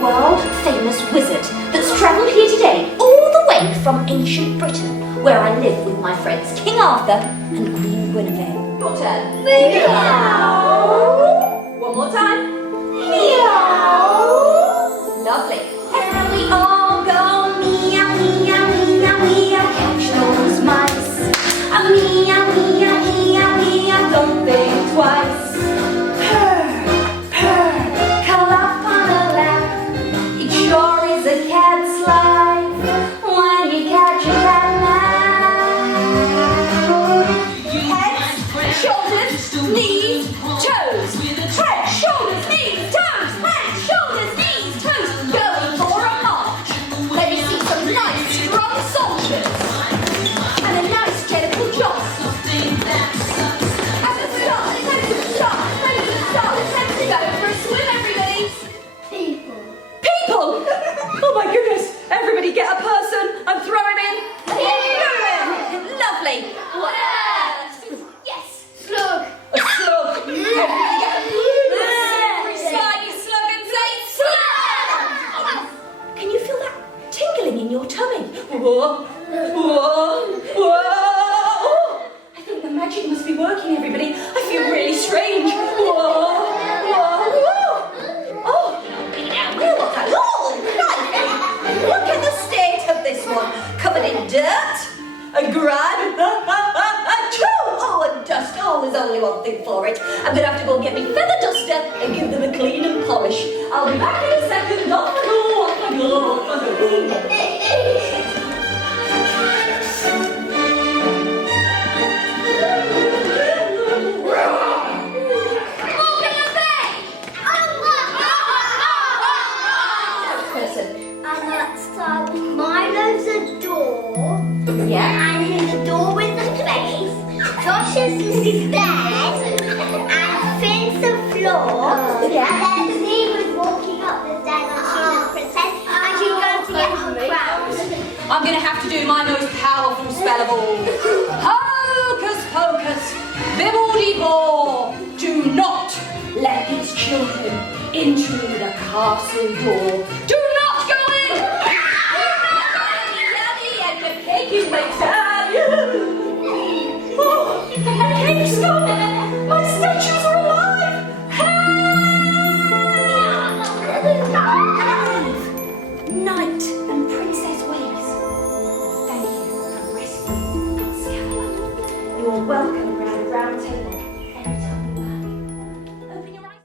world-famous wizard that's travelled here today all the way from ancient Britain, where I live with my friends King Arthur and Queen Guinevere. Your turn. Meow. One more time. Meow. Lovely. And we all go meow, meow, meow, meow, catch those mice. Meow, meow, meow, meow, don't think twice. Purr, purr, curl up on a lap. It sure is a cat's life when you catch a cat nap. Head, shoulders, knees, toes. Head, shoulders, knees, toes. Head, shoulders, knees, toes. Going for a march. Let me see some nice strong soldiers. And a nice gentle jog. Oh my goodness! Everybody get a person and throw him in! Lovely! What else? Yes! Slug! A slug! Everybody get a slimy slug and say slug! Can you feel that tingling in your tummy? Whoa! Whoa! Whoa! I think the magic must be working, everybody. I feel really strange. Whoa! Whoa! Whoa! Oh! Where was I? Look at the state of this one. Covered in dirt, a grime, oh, and dust. Oh, there's only one thing for it. I'm going to have to go and get me feather duster and give them a clean and polish. I'll be back in a second. Off I go, off I go, off I go. Milo's a door. Yeah. And there's a door with a place. Josh is his bed. And Finn's the floor. Yeah. And then Zee was walking up the stairs and she's a princess. And she's going to get her crown. I'm going to have to do my most powerful spell of all. Hocus pocus, bibbledy-bor. Do not let these children into the castle door. Do not go in! Do not go in, Yummy, and the cake is my time. Oh, my cake's gone. My statue's